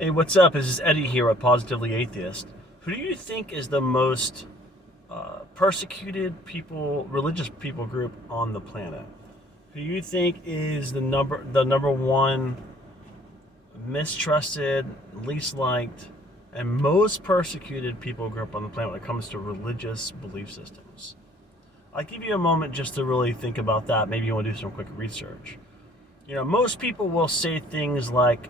Hey, what's up? This is Eddie here at Positively Atheist. Who do you think is the most persecuted people, religious people group on the planet? Who do you think is the number one mistrusted, least liked, and most persecuted people group on the planet when it comes to religious belief systems? I'll give you a moment just to really think about that. Maybe you want to do some quick research. Most people will say things like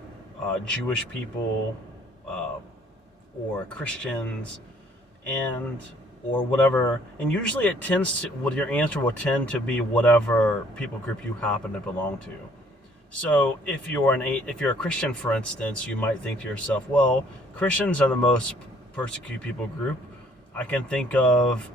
Jewish people uh, or Christians and or whatever, and usually it tends to, well, your answer will tend to be whatever people group you happen to belong to. So if you're a Christian, for instance, you might think to yourself, well, Christians are the most persecuted people group. I can think of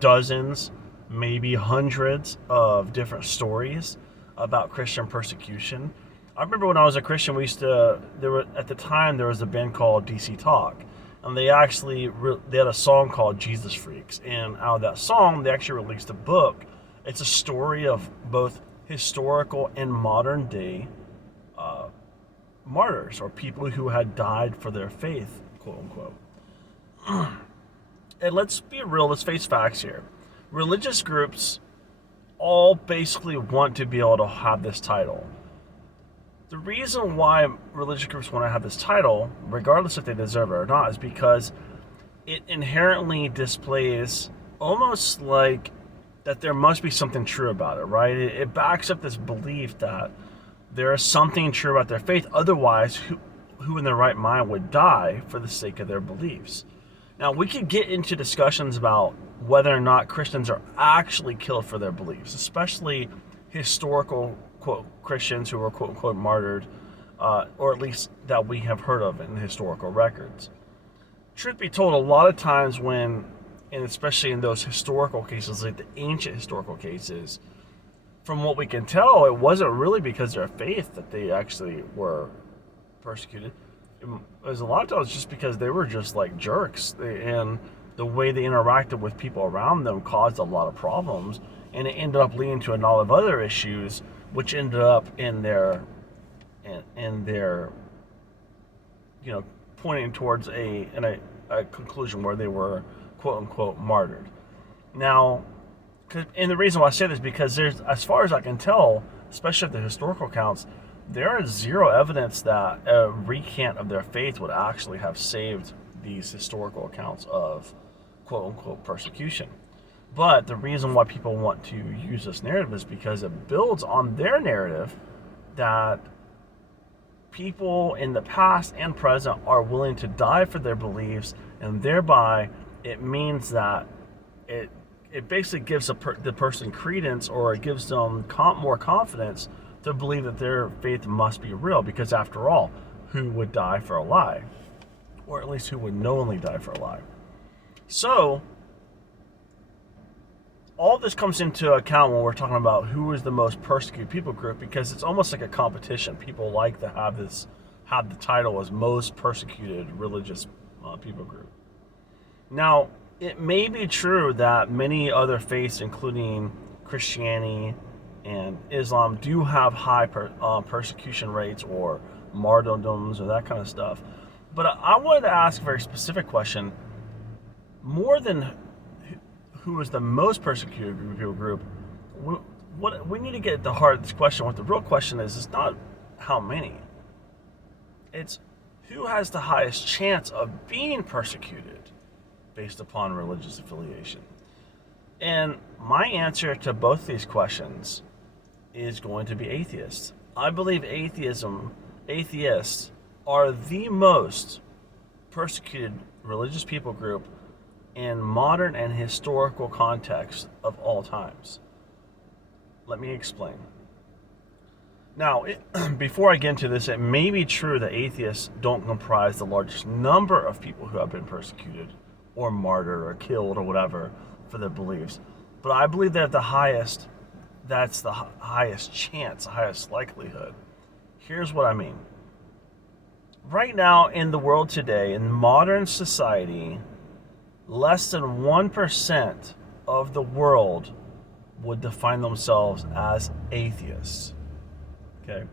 dozens, maybe hundreds of different stories about Christian persecution. I remember when I was a Christian, at the time there was a band called DC Talk, and they had a song called Jesus Freaks, and out of that song they actually released a book. It's a story of both historical and modern day martyrs, or people who had died for their faith, quote unquote. And let's be real, let's face facts here. Religious groups all basically want to be able to have this title. The reason why religious groups want to have this title, regardless if they deserve it or not, is because it inherently displays almost like that there must be something true about it, right? It backs up this belief that there is something true about their faith. Otherwise, who in their right mind would die for the sake of their beliefs? Now, we could get into discussions about whether or not Christians are actually killed for their beliefs, especially historical, quote, Christians who were, quote unquote, martyred, or at least that we have heard of in historical records. Truth be told, a lot of times and especially in those historical cases, like the ancient historical cases, from what we can tell, it wasn't really because of their faith that they actually were persecuted. It was a lot of times just because they were just like jerks, and the way they interacted with people around them caused a lot of problems, and it ended up leading to a lot of other issues, which ended up in their pointing towards a conclusion where they were, quote unquote, martyred. Now, and the reason why I say this is because there's, as far as I can tell, especially at the historical accounts, there is zero evidence that a recant of their faith would actually have saved these historical accounts of, quote unquote, persecution. But the reason why people want to use this narrative is because it builds on their narrative that people in the past and present are willing to die for their beliefs, and thereby it means that it basically gives the person credence, or it gives them more confidence to believe that their faith must be real, because after all, who would die for a lie? Or at least who would knowingly die for a lie? So all this comes into account when we're talking about who is the most persecuted people group, because it's almost like a competition. People like to have the title as most persecuted religious people group. Now, it may be true that many other faiths, including Christianity and Islam, do have high persecution rates or martyrdoms or that kind of stuff. But I wanted to ask a very specific question. More than who is the most persecuted group, what we need to get at the heart of this question. What the real question is not how many. It's who has the highest chance of being persecuted based upon religious affiliation. And my answer to both these questions is going to be atheists. I believe atheists are the most persecuted religious people group in modern and historical context of all times. Let me explain. Now, before I get into this, it may be true that atheists don't comprise the largest number of people who have been persecuted or martyred or killed or whatever for their beliefs. But I believe that that's the highest chance, the highest likelihood. Here's what I mean. Right now in the world today, in modern society, less than 1% of the world would define themselves as atheists. Okay?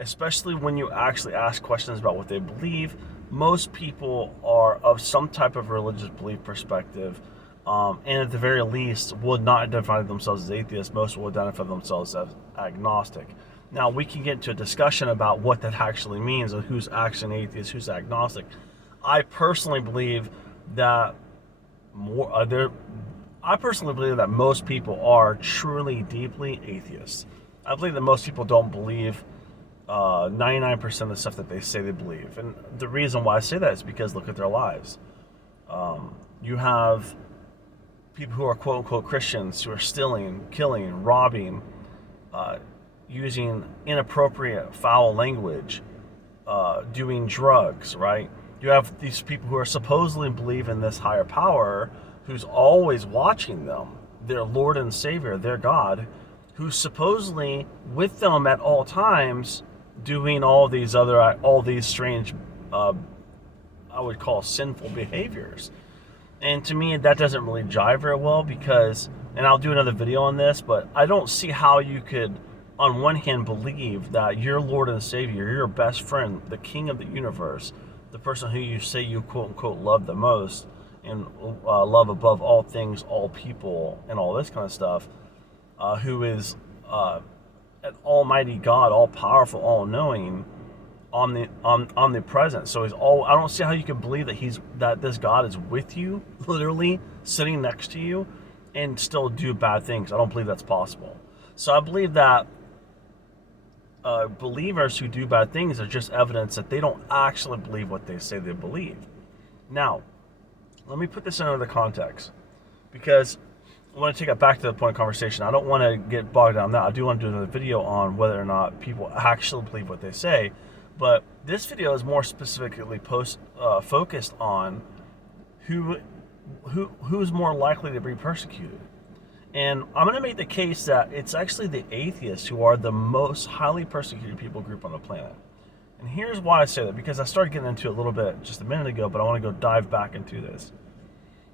especially when you actually ask questions about what they believe. Most people are of some type of religious belief perspective, and at the very least would not identify themselves as atheists. Most will identify themselves as agnostic. Now, we can get into a discussion about what that actually means and who's actually an atheist, who's agnostic. I personally believe that I personally believe that most people are truly, deeply atheists. I believe that most people don't believe 99% of the stuff that they say they believe. And the reason why I say that is because look at their lives. You have people who are quote unquote Christians who are stealing, killing, robbing, using inappropriate, foul language, doing drugs, right? You have these people who are supposedly believe in this higher power who's always watching them, their Lord and Savior, their God, who's supposedly with them at all times doing all these strange, I would call sinful behaviors. And to me, that doesn't really jive very well because, and I'll do another video on this, but I don't see how you could, on one hand, believe that your Lord and Savior, your best friend, the King of the universe, the person who you say you quote unquote love the most and love above all things, all people, and all this kind of stuff, who is an almighty God, all powerful, all knowing, omnipresent. So I don't see how you can believe that this God is with you, literally sitting next to you, and still do bad things. I don't believe that's possible. So I believe that believers who do bad things are just evidence that they don't actually believe what they say they believe. Now, let me put this in another context, because I want to take it back to the point of conversation. I don't want to get bogged down in that. I do want to do another video on whether or not people actually believe what they say. But this video is more specifically focused on who's more likely to be persecuted. And I'm going to make the case that it's actually the atheists who are the most highly persecuted people group on the planet. And here's why I say that, because I started getting into it a little bit just a minute ago, but I want to go dive back into this.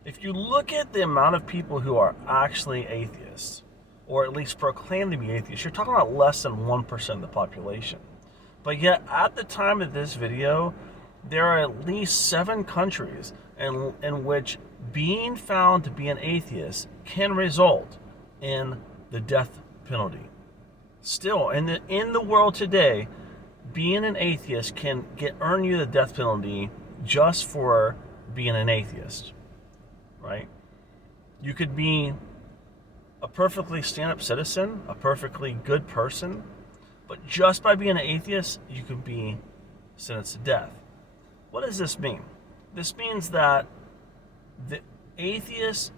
If you look at the amount of people who are actually atheists, or at least proclaim to be atheists, you're talking about less than 1% of the population. But yet, at the time of this video, there are at least 7 countries in which being found to be an atheist can result in the death penalty. Still, in the world today, being an atheist can earn you the death penalty just for being an atheist, right? You could be a perfectly stand-up citizen, a perfectly good person, but just by being an atheist, you could be sentenced to death. What does this mean? This means that the atheist,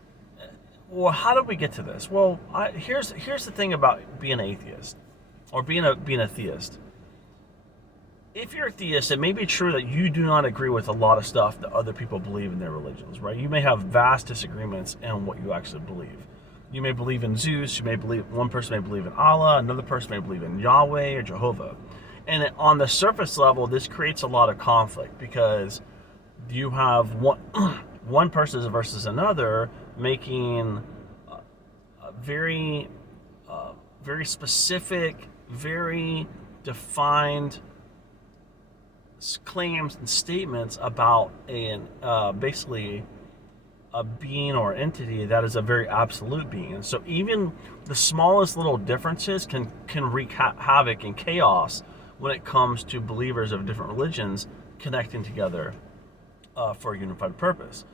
well, how did we get to this? Well, here's the thing about being an atheist, or being a theist. If you're a theist, it may be true that you do not agree with a lot of stuff that other people believe in their religions, right? You may have vast disagreements in what you actually believe. You may believe in Zeus, one person may believe in Allah, another person may believe in Yahweh or Jehovah. And on the surface level, this creates a lot of conflict because you have one person versus another making very specific, very defined claims and statements about basically a being or entity that is a very absolute being. And so even the smallest little differences can wreak havoc and chaos when it comes to believers of different religions connecting together for a unified purpose.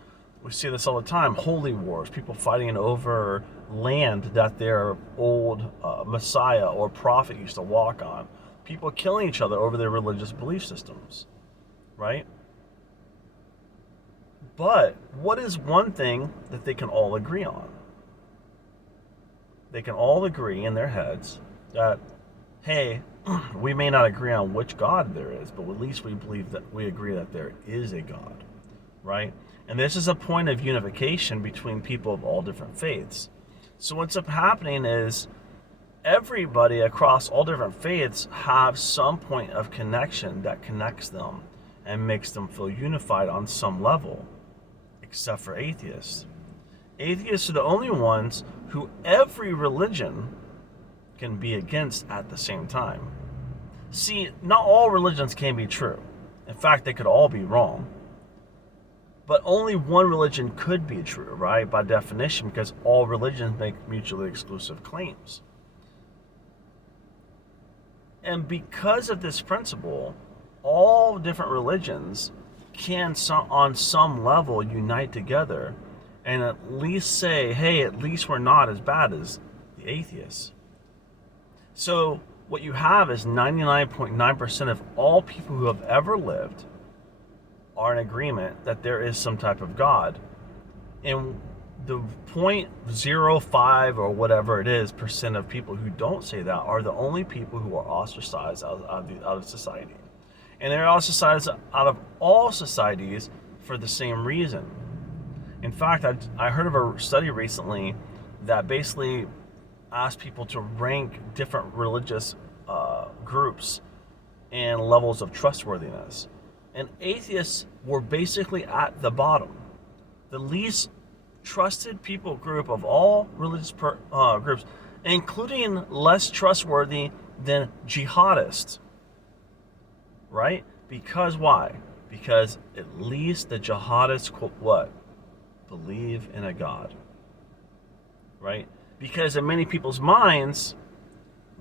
We see this all the time: holy wars, people fighting over land that their old messiah or prophet used to walk on, people killing each other over their religious belief systems, right? But what is one thing that they can all agree on? They can all agree in their heads that, hey, we may not agree on which God there is, but at least we agree that there is a God, right? And this is a point of unification between people of all different faiths. So what's up happening is everybody across all different faiths have some point of connection that connects them and makes them feel unified on some level, except for atheists. Atheists are the only ones who every religion can be against at the same time. See, not all religions can be true. In fact, they could all be wrong. But only one religion could be true, right? By definition, because all religions make mutually exclusive claims. And because of this principle, all different religions can, on some level, unite together and at least say, hey, at least we're not as bad as the atheists. So what you have is 99.9% of all people who have ever lived are in agreement that there is some type of God. And the 0.05 or whatever it is percent of people who don't say that are the only people who are ostracized out of society. And they're ostracized out of all societies for the same reason. In fact, I heard of a study recently that basically asked people to rank different religious groups and levels of trustworthiness. And atheists were basically at the bottom. The least trusted people group of all religious groups, including less trustworthy than jihadists. Right? Because why? Because at least the jihadists, quote, what? Believe in a God. Right? Because in many people's minds,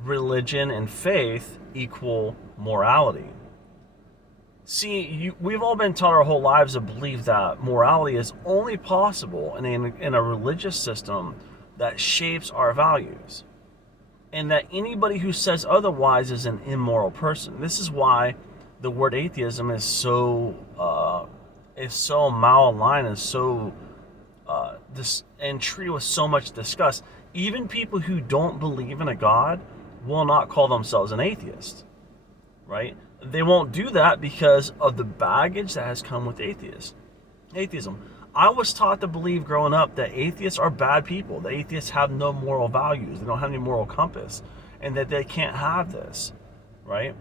religion and faith equal morality. See, we've all been taught our whole lives to believe that morality is only possible in a religious system that shapes our values. And that anybody who says otherwise is an immoral person. This is why the word atheism is so malaligned and so and treated with so much disgust. Even people who don't believe in a God will not call themselves an atheist, right? They won't do that because of the baggage that has come with atheism. I was taught to believe growing up that atheists are bad people. The atheists have no moral values. They don't have any moral compass, and that they can't have this, right?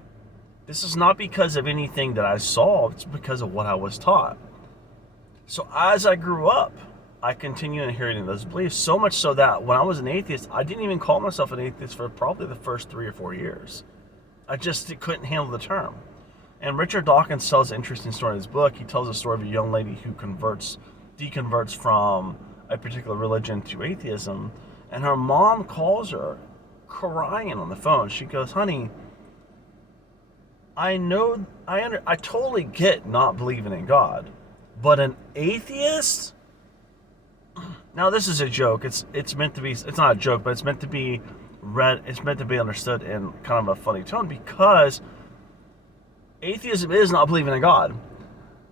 This is not because of anything that I saw. It's because of what I was taught. So as I grew up, I continued inheriting those beliefs, so much so that when I was an atheist, I didn't even call myself an atheist for probably the first 3 or 4 years. I just couldn't handle the term. And Richard Dawkins tells an interesting story in his book. He tells a story of a young lady who deconverts from a particular religion to atheism, and her mom calls her crying on the phone. She goes, honey, I totally get not believing in God, but an atheist? Now this is a joke. It's meant to be. It's not a joke, but it's meant to be read. It's meant to be understood in kind of a funny tone because atheism is not believing in God.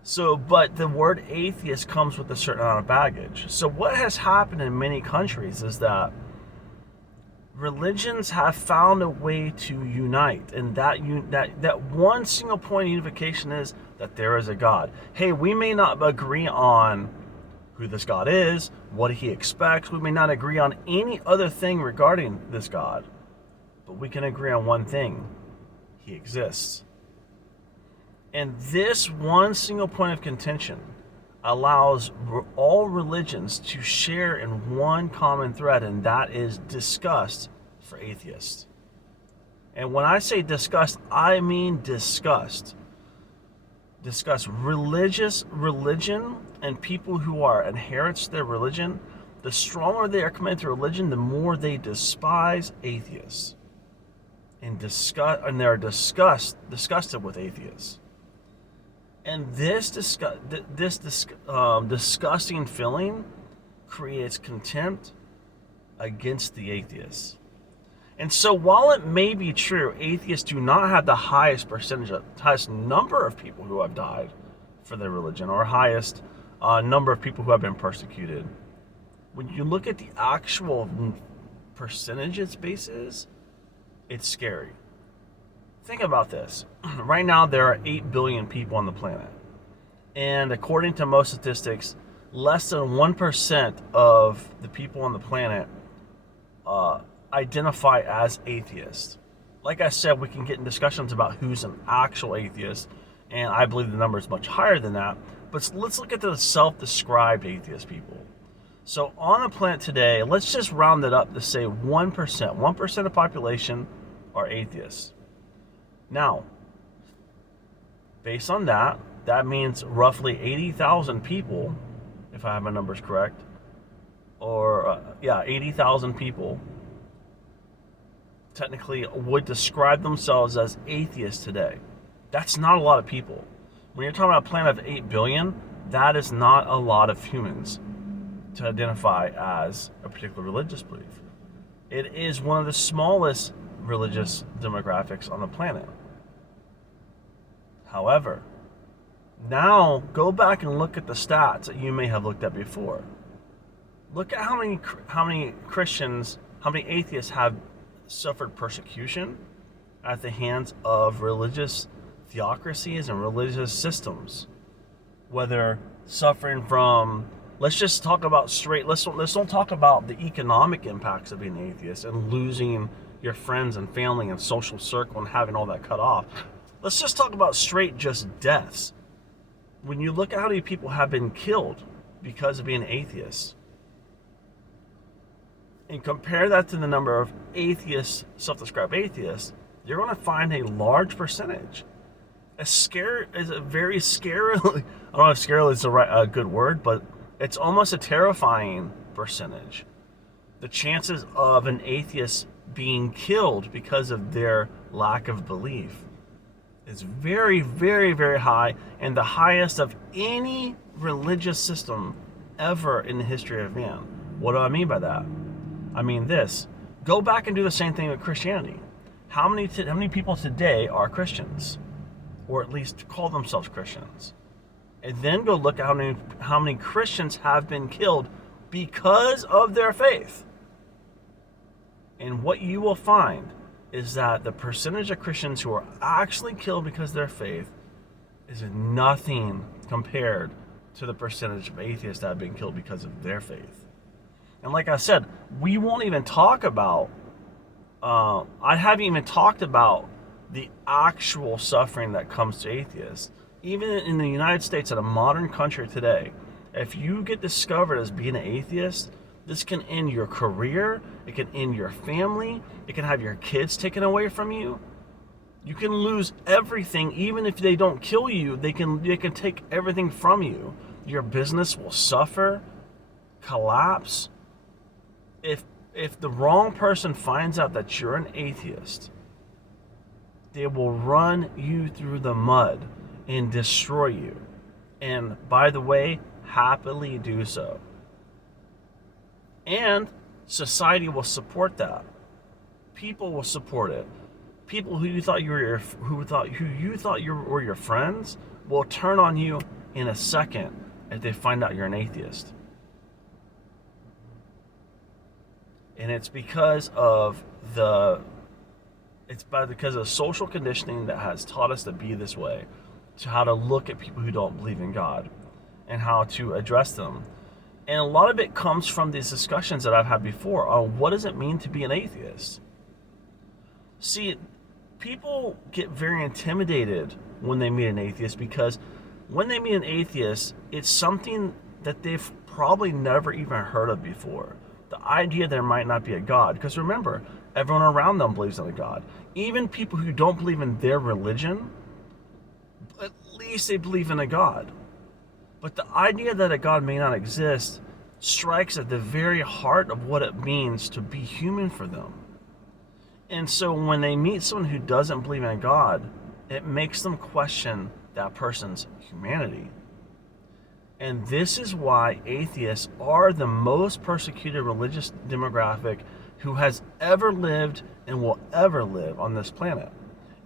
So, but the word atheist comes with a certain amount of baggage. So what has happened in many countries is that religions have found a way to unite, and that one single point of unification is that there is a God. Hey, we may not agree on who this God is, what he expects. We may not agree on any other thing regarding this God, but we can agree on one thing: he exists. And this one single point of contention allows all religions to share in one common thread, and that is disgust for atheists. And when I say disgust, I mean disgust. Religion and people who are adherents to their religion, the stronger they are committed to religion, the more they despise atheists and they're disgusted with atheists. And this disgusting feeling creates contempt against the atheists. And so while it may be true, atheists do not have the highest number of people who have died for their religion, or highest number of people who have been persecuted. When you look at the actual percentages basis, it's scary. Think about this. Right now, there are 8 billion people on the planet. And according to most statistics, less than 1% of the people on the planet identify as atheists. Like I said, we can get in discussions about who's an actual atheist, and I believe the number is much higher than that. But let's look at the self-described atheist people. So on the planet today, let's just round it up to say 1%. 1% of the population are atheists. Now, based on that, that means roughly 80,000 people, if I have my numbers correct, or 80,000 people technically would describe themselves as atheists today. That's not a lot of people. When you're talking about a planet of 8 billion, that is not a lot of humans to identify as a particular religious belief. It is one of the smallest religious demographics on the planet. However, now go back and look at the stats that you may have looked at before. Look at how many Christians, how many atheists have suffered persecution at the hands of religious theocracies and religious systems. Whether suffering from, let's just talk about let's don't talk about the economic impacts of being an atheist and losing your friends and family and social circle and having all that cut off. Let's just talk about straight just deaths. When you look at how many people have been killed because of being atheists, and compare that to the number of atheists, self-described atheists, you're going to find a large percentage. A very scary, I don't know if scary is a good word, but it's almost a terrifying percentage. The chances of an atheist being killed because of their lack of belief is very, very, very high, and the highest of any religious system ever in the history of man. What do I mean by that? I mean this. Go back and do the same thing with Christianity. How many people today are Christians, or at least call themselves Christians? And then go look at how many Christians have been killed because of their faith. And what you will find is that the percentage of Christians who are actually killed because of their faith is nothing compared to the percentage of atheists that have been killed because of their faith. And like I said, we won't even talk about, I haven't even talked about the actual suffering that comes to atheists. Even in the United States, in a modern country today, if you get discovered as being an atheist, this can end your career, it can end your family, it can have your kids taken away from you. You can lose everything. Even if they don't kill you, they can take everything from you. Your business will suffer, collapse. If the wrong person finds out that you're an atheist, they will run you through the mud and destroy you. And by the way, happily do so. And society will support that. People will support it. People who you thought were your friends will turn on you in a second if they find out you're an atheist. And it's because of social conditioning that has taught us to be this way, to how to look at people who don't believe in God and how to address them. And a lot of it comes from these discussions that I've had before on what does it mean to be an atheist. See, people get very intimidated when they meet an atheist, because when they meet an atheist, it's something that they've probably never even heard of before. The idea there might not be a God, because remember, everyone around them believes in a God. Even people who don't believe in their religion, at least they believe in a God. But the idea that a God may not exist strikes at the very heart of what it means to be human for them. And so when they meet someone who doesn't believe in a God, it makes them question that person's humanity. And this is why atheists are the most persecuted religious demographic who has ever lived and will ever live on this planet.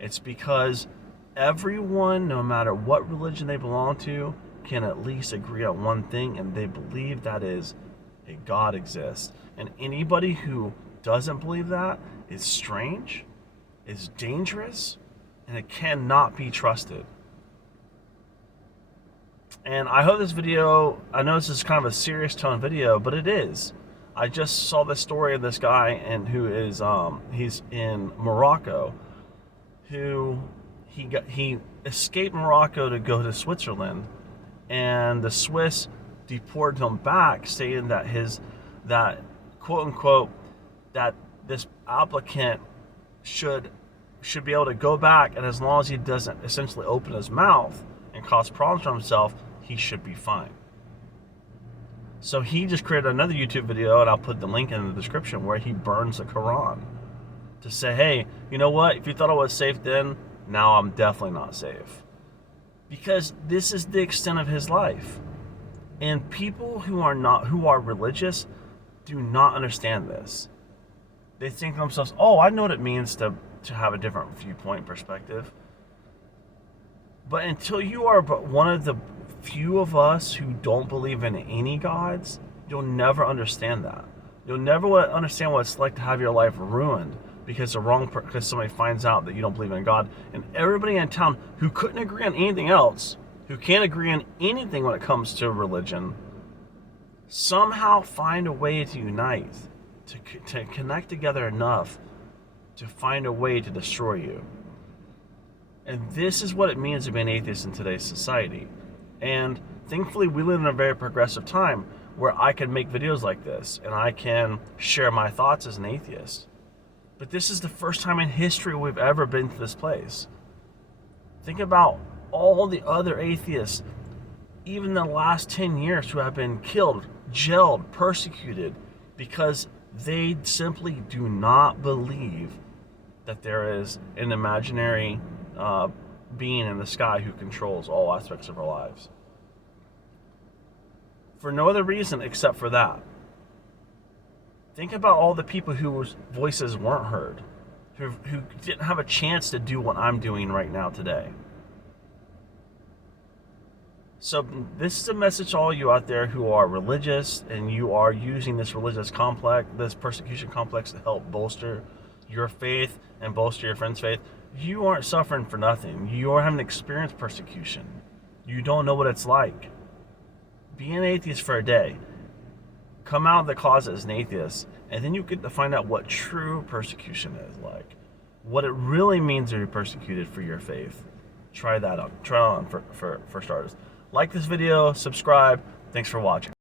It's because everyone, no matter what religion they belong to, can at least agree on one thing, and they believe that is a God exists. And anybody who doesn't believe that is strange, is dangerous, and it cannot be trusted. And I hope this video, I know this is kind of a serious tone video, but it is. I just saw the story of this guy, and who is he's in Morocco, who he escaped Morocco to go to Switzerland, and the Swiss deported him back, saying that quote unquote that this applicant should should be able to go back, and as long as he doesn't essentially open his mouth and cause problems for himself, he should be fine. So he just created another YouTube video, and I'll put the link in the description, where he burns the Quran to say, hey, you know what? If you thought I was safe then, now I'm definitely not safe. Because this is the extent of his life. And people who are religious do not understand this. They think to themselves, oh, I know what it means to have a different viewpoint perspective. But until you are but one of the few of us who don't believe in any gods, you'll never understand that. You'll never understand what it's like to have your life ruined because because somebody finds out that you don't believe in God. And everybody in town who couldn't agree on anything else, who can't agree on anything when it comes to religion, somehow find a way to unite, to connect together enough to find a way to destroy you. And this is what it means to be an atheist in today's society. And thankfully, we live in a very progressive time where I can make videos like this and I can share my thoughts as an atheist. But this is the first time in history we've ever been to this place. Think about all the other atheists, even the last 10 years, who have been killed, jailed, persecuted, because they simply do not believe that there is an imaginary being in the sky who controls all aspects of our lives. For no other reason except for that. Think about all the people whose voices weren't heard, who didn't have a chance to do what I'm doing right now today. So this is a message to all you out there who are religious and you are using this religious complex, this persecution complex, to help bolster your faith and bolster your friend's faith. You aren't suffering for nothing. You haven't experienced persecution. You don't know what it's like. Be an atheist for a day. Come out of the closet as an atheist, and then you get to find out what true persecution is like. What it really means to be persecuted for your faith. Try that on. Try it on for starters. Like this video, subscribe. Thanks for watching.